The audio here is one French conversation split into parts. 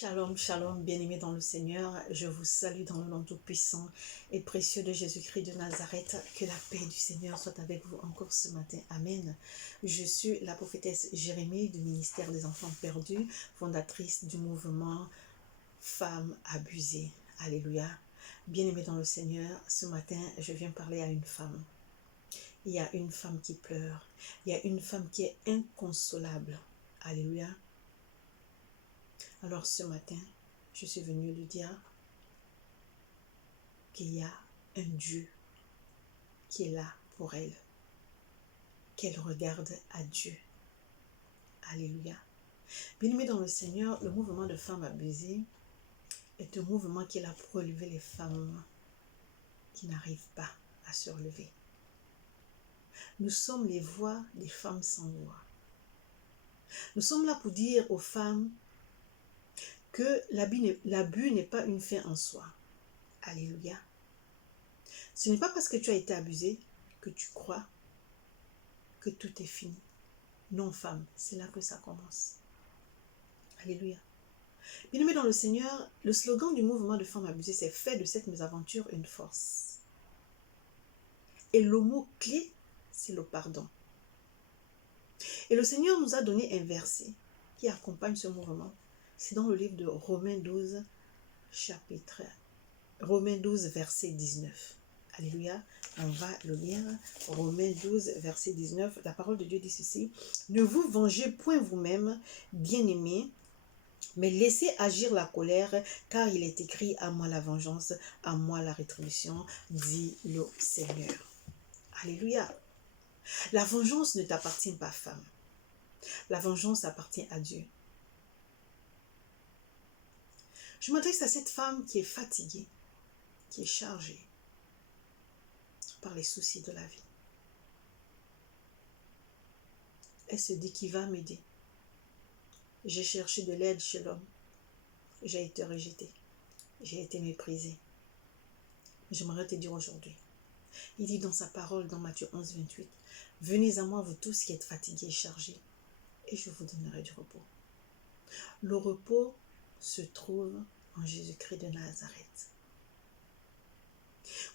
Shalom, shalom, bien-aimés dans le Seigneur, je vous salue dans le nom tout-puissant et précieux de Jésus-Christ de Nazareth. Que la paix du Seigneur soit avec vous encore ce matin. Amen. Je suis la prophétesse Jérémie du ministère des enfants perdus, fondatrice du mouvement Femmes abusées. Alléluia. Bien-aimés dans le Seigneur, ce matin, je viens parler à une femme. Il y a une femme qui pleure. Il y a une femme qui est inconsolable. Alléluia. Alors ce matin, je suis venue lui dire qu'il y a un Dieu qui est là pour elle, qu'elle regarde à Dieu. Alléluia. Bien-aimés dans le Seigneur, le mouvement de femmes abusées est un mouvement qui est là pour relever les femmes qui n'arrivent pas à se relever. Nous sommes les voix des femmes sans voix. Nous sommes là pour dire aux femmes que l'abus n'est pas une fin en soi. Alléluia. Ce n'est pas parce que tu as été abusé que tu crois que tout est fini. Non, femme, c'est là que ça commence. Alléluia. Bien-aimés dans le Seigneur, le slogan du mouvement de femmes abusées, c'est « Fais de cette mésaventure une force ». Et le mot clé, c'est le pardon. Et le Seigneur nous a donné un verset qui accompagne ce mouvement. C'est dans le livre de Romains 12, verset 19. Alléluia. On va le lire. Romains 12, verset 19. La parole de Dieu dit ceci. « Ne vous vengez point vous-même, bien-aimés, mais laissez agir la colère, car il est écrit « À moi la vengeance, à moi la rétribution, dit le Seigneur. » Alléluia. La vengeance ne t'appartient pas, femme. La vengeance appartient à Dieu. Je m'adresse à cette femme qui est fatiguée, qui est chargée par les soucis de la vie. Elle se dit qui va m'aider. J'ai cherché de l'aide chez l'homme. J'ai été rejetée. J'ai été méprisée. J'aimerais te dire aujourd'hui. Il dit dans sa parole, dans Matthieu 11, 28, « Venez à moi, vous tous qui êtes fatigués et chargés, et je vous donnerai du repos. » Le repos se trouve en Jésus-Christ de Nazareth.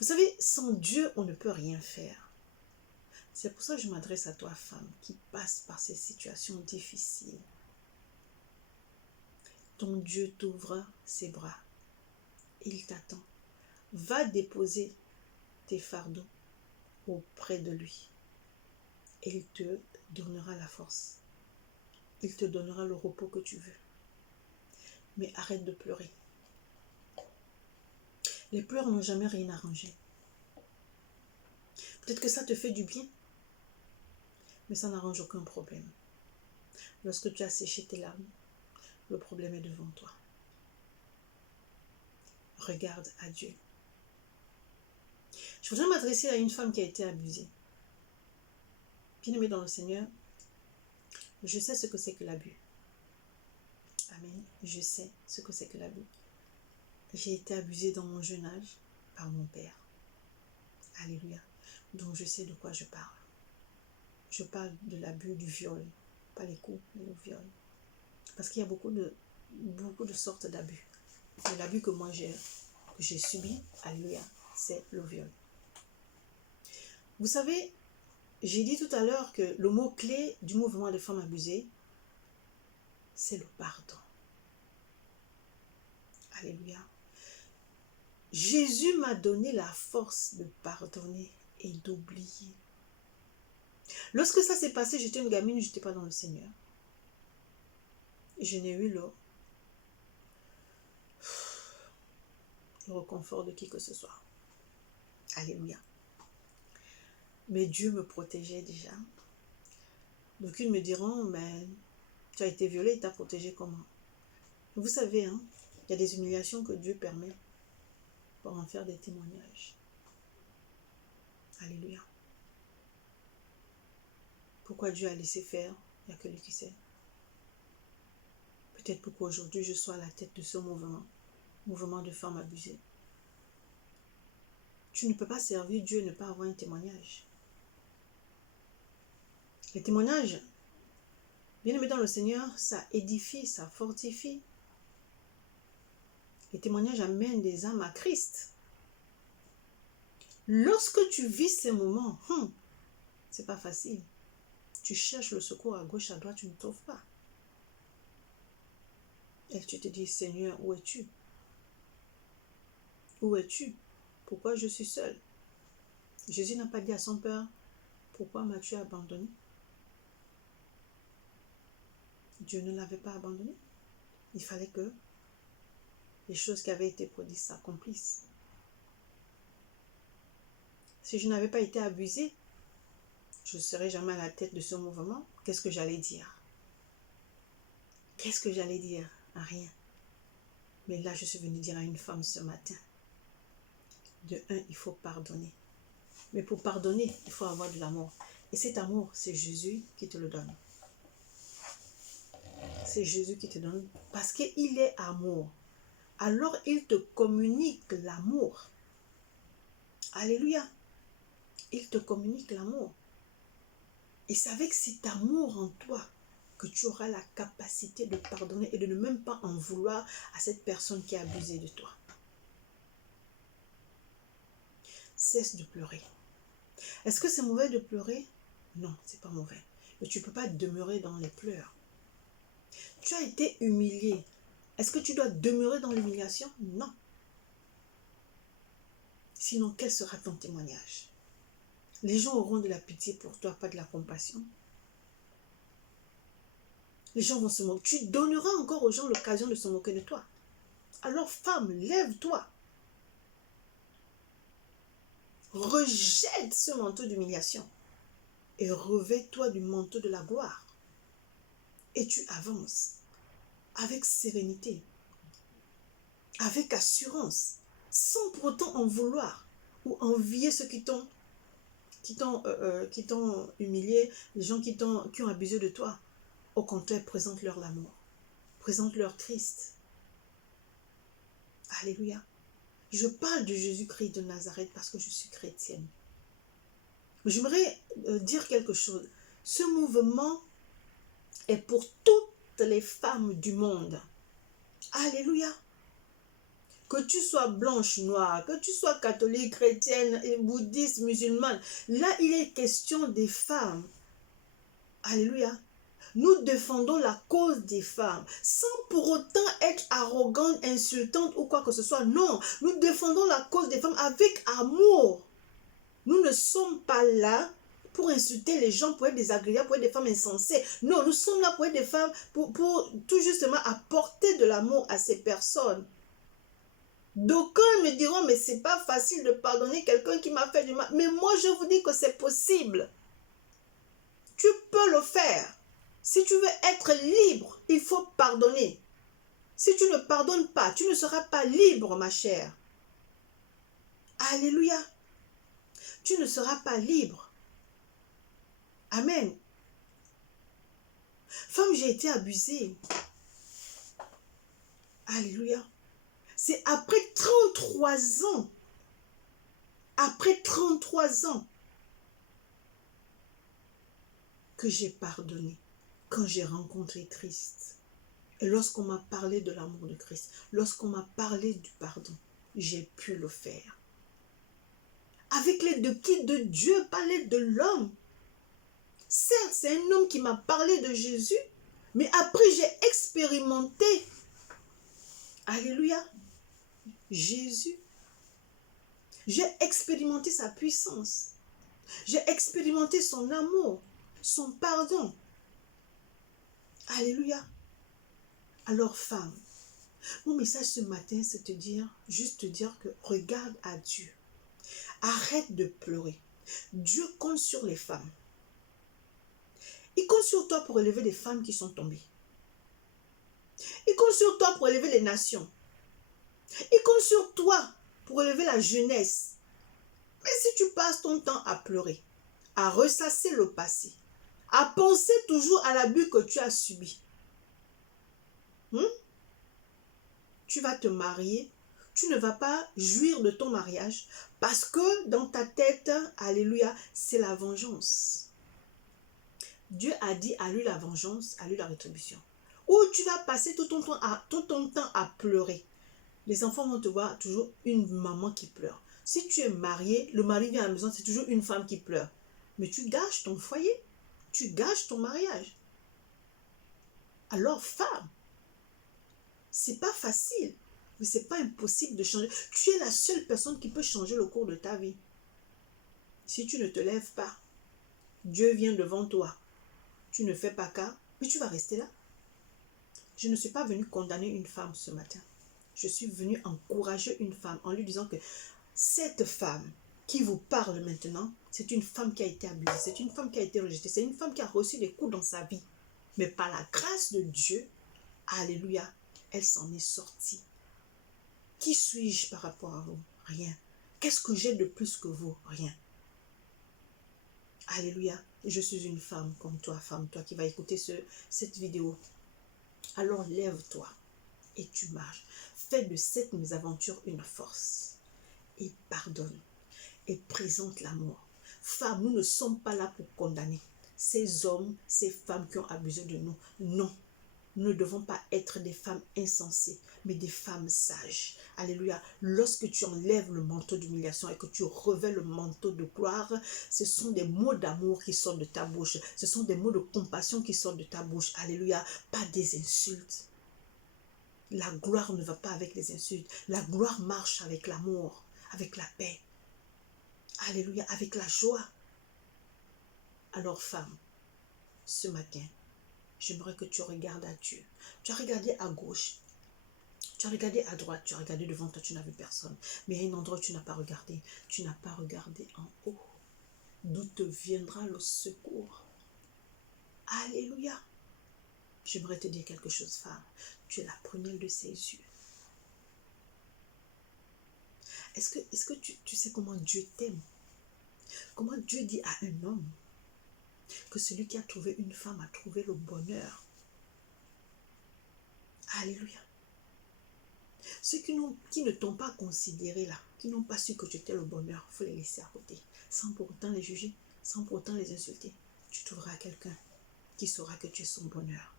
Vous savez, sans Dieu, on ne peut rien faire. C'est pour ça que je m'adresse à toi, femme, qui passe par ces situations difficiles. Ton Dieu t'ouvre ses bras. Il t'attend. Va déposer tes fardeaux auprès de lui. Et il te donnera la force. Il te donnera le repos que tu veux. Mais arrête de pleurer. Les pleurs n'ont jamais rien arrangé. Peut-être que ça te fait du bien, mais ça n'arrange aucun problème. Lorsque tu as séché tes larmes, le problème est devant toi. Regarde à Dieu. Je voudrais m'adresser à une femme qui a été abusée. Bien-aimée dans le Seigneur, je sais ce que c'est que l'abus. Amen. Je sais ce que c'est que l'abus. J'ai été abusée dans mon jeune âge par mon père. Alléluia. Donc je sais de quoi je parle. Je parle de l'abus du viol. Pas les coups, mais le viol. Parce qu'il y a beaucoup de sortes d'abus. Et l'abus que moi j'ai subi, alléluia, c'est le viol. Vous savez, j'ai dit tout à l'heure que le mot clé du mouvement des femmes abusées, c'est le pardon. Alléluia. Jésus m'a donné la force de pardonner et d'oublier. Lorsque ça s'est passé, j'étais une gamine, je n'étais pas dans le Seigneur. Je n'ai eu le réconfort de qui que ce soit. Alléluia. Mais Dieu me protégeait déjà. D'aucuns me diront, mais tu as été violée, il t'a protégé comment? Vous savez, hein, il y a des humiliations que Dieu permet pour en faire des témoignages. Alléluia. Pourquoi Dieu a laissé faire? Il n'y a que lui qui sait. Peut-être pour qu'aujourd'hui je sois à la tête de ce mouvement de femmes abusées. Tu ne peux pas servir Dieu et ne pas avoir un témoignage. Les témoignages, bien aimés dans le Seigneur, ça édifie, ça fortifie. Les témoignages amènent des âmes à Christ. Lorsque tu vis ces moments, c'est pas facile. Tu cherches le secours à gauche, à droite, tu ne trouves pas. Et tu te dis, Seigneur, où es-tu? Où es-tu? Pourquoi je suis seul? Jésus n'a pas dit à son Père, pourquoi m'as-tu abandonné? Dieu ne l'avait pas abandonné. Il fallait que les choses qui avaient été prodites s'accomplissent. Si je n'avais pas été abusée, je ne serais jamais à la tête de ce mouvement. Qu'est-ce que j'allais dire? Qu'est-ce que j'allais dire? Rien. Mais là, je suis venue dire à une femme ce matin. De un, il faut pardonner. Mais pour pardonner, il faut avoir de l'amour. Et cet amour, c'est Jésus qui te le donne. C'est Jésus qui te donne. Parce qu'il est amour. Alors, il te communique l'amour. Alléluia. Il te communique l'amour. Et c'est avec cet amour en toi que tu auras la capacité de pardonner et de ne même pas en vouloir à cette personne qui a abusé de toi. Cesse de pleurer. Est-ce que c'est mauvais de pleurer? Non, c'est pas mauvais. Mais tu ne peux pas demeurer dans les pleurs. Tu as été humilié. Est-ce que tu dois demeurer dans l'humiliation? Non. Sinon, quel sera ton témoignage? Les gens auront de la pitié pour toi, pas de la compassion. Les gens vont se moquer. Tu donneras encore aux gens l'occasion de se moquer de toi. Alors, femme, lève-toi. Rejette ce manteau d'humiliation et revêt-toi du manteau de la gloire. Et tu avances avec sérénité, avec assurance, sans pour autant en vouloir ou envier ceux qui t'ont humilié, les gens qui ont abusé de toi. Au contraire, présente-leur l'amour, présente-leur Christ. Alléluia. Je parle de Jésus-Christ de Nazareth parce que je suis chrétienne. J'aimerais dire quelque chose. Ce mouvement est pour toutes les femmes du monde. Alléluia. Que tu sois blanche, noire, que tu sois catholique, chrétienne, bouddhiste, musulmane. Là, il est question des femmes. Alléluia. Nous défendons la cause des femmes, sans pour autant être arrogante, insultante ou quoi que ce soit. Non, nous défendons la cause des femmes avec amour. Nous ne sommes pas là pour insulter les gens, pour être désagréables, pour être des femmes insensées. Non, nous sommes là pour être des femmes, pour tout justement apporter de l'amour à ces personnes. D'aucuns me diront, mais c'est pas facile de pardonner quelqu'un qui m'a fait du mal. Mais moi, je vous dis que c'est possible. Tu peux le faire. Si tu veux être libre, il faut pardonner. Si tu ne pardonnes pas, tu ne seras pas libre, ma chère. Alléluia. Tu ne seras pas libre. Amen. Femme, j'ai été abusée. Alléluia. C'est après 33 ans. Après 33 ans que j'ai pardonné. Quand j'ai rencontré Christ. Et lorsqu'on m'a parlé de l'amour de Christ. Lorsqu'on m'a parlé du pardon. J'ai pu le faire. Avec l'aide de qui? De Dieu, pas l'aide de l'homme. Certes, c'est un homme qui m'a parlé de Jésus, mais après j'ai expérimenté, alléluia, Jésus. J'ai expérimenté sa puissance. J'ai expérimenté son amour, son pardon. Alléluia. Alors femme, mon message ce matin, c'est juste te dire que regarde à Dieu. Arrête de pleurer. Dieu compte sur les femmes. Il compte sur toi pour élever les femmes qui sont tombées. Il compte sur toi pour élever les nations. Il compte sur toi pour élever la jeunesse. Mais si tu passes ton temps à pleurer, à ressasser le passé, à penser toujours à l'abus que tu as subi, tu vas te marier, tu ne vas pas jouir de ton mariage parce que dans ta tête, alléluia, c'est la vengeance. Dieu a dit à lui la vengeance, à lui la rétribution. Ou tu vas passer tout ton temps à pleurer. Les enfants vont te voir toujours une maman qui pleure. Si tu es marié, le mari vient à la maison, c'est toujours une femme qui pleure. Mais tu gâches ton foyer, tu gâches ton mariage. Alors, femme, c'est pas facile, mais c'est pas impossible de changer. Tu es la seule personne qui peut changer le cours de ta vie. Si tu ne te lèves pas, Dieu vient devant toi. Tu ne fais pas cas, mais tu vas rester là. Je ne suis pas venue condamner une femme ce matin. Je suis venue encourager une femme en lui disant que cette femme qui vous parle maintenant, c'est une femme qui a été abusée, c'est une femme qui a été rejetée, c'est une femme qui a reçu des coups dans sa vie. Mais par la grâce de Dieu, alléluia, elle s'en est sortie. Qui suis-je par rapport à vous? Rien. Qu'est-ce que j'ai de plus que vous? Rien. Alléluia. Je suis une femme comme toi, femme, toi qui vas écouter cette vidéo. Alors lève-toi et tu marches. Fais de cette mésaventure une force. Et pardonne. Et présente l'amour. Femme, nous ne sommes pas là pour condamner ces hommes, ces femmes qui ont abusé de nous. Non. Nous ne devons pas être des femmes insensées, mais des femmes sages. Alléluia. Lorsque tu enlèves le manteau d'humiliation et que tu revêts le manteau de gloire, ce sont des mots d'amour qui sortent de ta bouche. Ce sont des mots de compassion qui sortent de ta bouche. Alléluia. Pas des insultes. La gloire ne va pas avec les insultes. La gloire marche avec l'amour, avec la paix. Alléluia. Avec la joie. Alors, femme, ce matin, j'aimerais que tu regardes à Dieu. Tu as regardé à gauche. Tu as regardé à droite, tu as regardé devant toi, tu n'as vu personne. Mais il y a un endroit où tu n'as pas regardé. Tu n'as pas regardé en haut. D'où te viendra le secours. Alléluia. J'aimerais te dire quelque chose, femme. Tu es la prunelle de ses yeux. Est-ce que tu sais comment Dieu t'aime? Comment Dieu dit à un homme que celui qui a trouvé une femme a trouvé le bonheur. Alléluia. Ceux qui ne t'ont pas considéré là, qui n'ont pas su que tu étais le bonheur, il faut les laisser à côté. Sans pour autant les juger, sans pour autant les insulter. Tu trouveras quelqu'un qui saura que tu es son bonheur.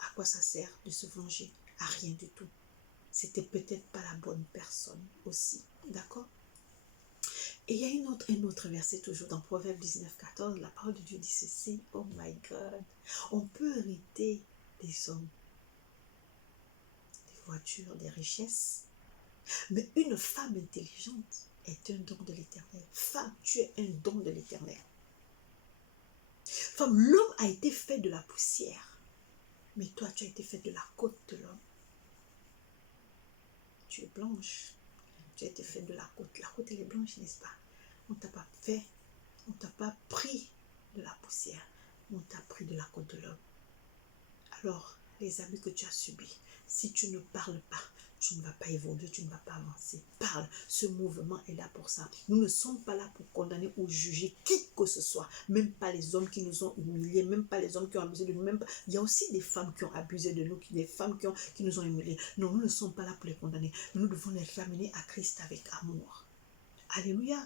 À quoi ça sert de se venger? À rien du tout. C'était peut-être pas la bonne personne aussi. D'accord? Et il y a un autre verset toujours dans Proverbe 19, 14. La parole de Dieu dit ceci. Oh my God. On peut hériter des hommes, des voitures, des richesses. Mais une femme intelligente est un don de l'Éternel. Femme, tu es un don de l'Éternel. Femme, l'homme a été fait de la poussière. Mais toi, tu as été fait de la côte de l'homme. Tu es blanche. Tu as été fait de la côte. La côte, elle est blanche, n'est-ce pas? On ne t'a pas fait, on ne t'a pas pris de la poussière. On t'a pris de la côte de l'homme. Alors, les abus que tu as subis, si tu ne parles pas, tu ne vas pas évoluer, tu ne vas pas avancer. Parle, ce mouvement est là pour ça. Nous ne sommes pas là pour condamner ou juger qui que ce soit. Même pas les hommes qui nous ont humiliés, même pas les hommes qui ont abusé de nous. Même pas... Il y a aussi des femmes qui ont abusé de nous, des femmes qui nous ont humiliés. Non, nous ne sommes pas là pour les condamner. Nous devons les ramener à Christ avec amour. Alléluia.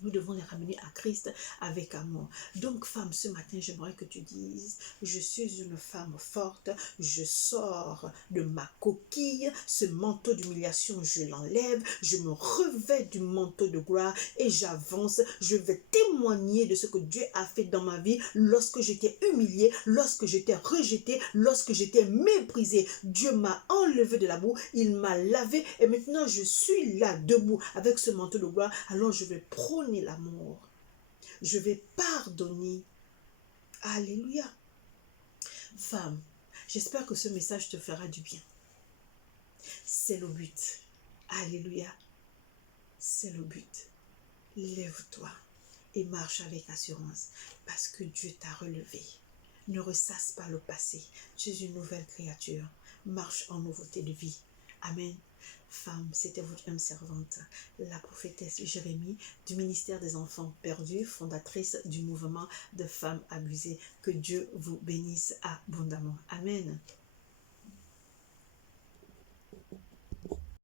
Nous devons les ramener à Christ avec amour. Donc, femme, ce matin, j'aimerais que tu dises, je suis une femme forte, je sors de ma coquille, ce manteau d'humiliation, je l'enlève, je me revêt du manteau de gloire et j'avance. Je vais témoigner de ce que Dieu a fait dans ma vie lorsque j'étais humiliée, lorsque j'étais rejetée, lorsque j'étais méprisée. Dieu m'a enlevé de la boue, il m'a lavé et maintenant je suis là, debout, avec ce manteau de gloire. Alors je vais prôner l'amour. Je vais pardonner. Alléluia. Femme, j'espère que ce message te fera du bien. C'est le but. Alléluia. C'est le but. Lève-toi et marche avec assurance parce que Dieu t'a relevé. Ne ressasse pas le passé. Tu es une nouvelle créature. Marche en nouveauté de vie. Amen. Femme, c'était votre âme servante, la prophétesse Jérémie du ministère des enfants perdus, fondatrice du mouvement de femmes abusées. Que Dieu vous bénisse abondamment. Amen.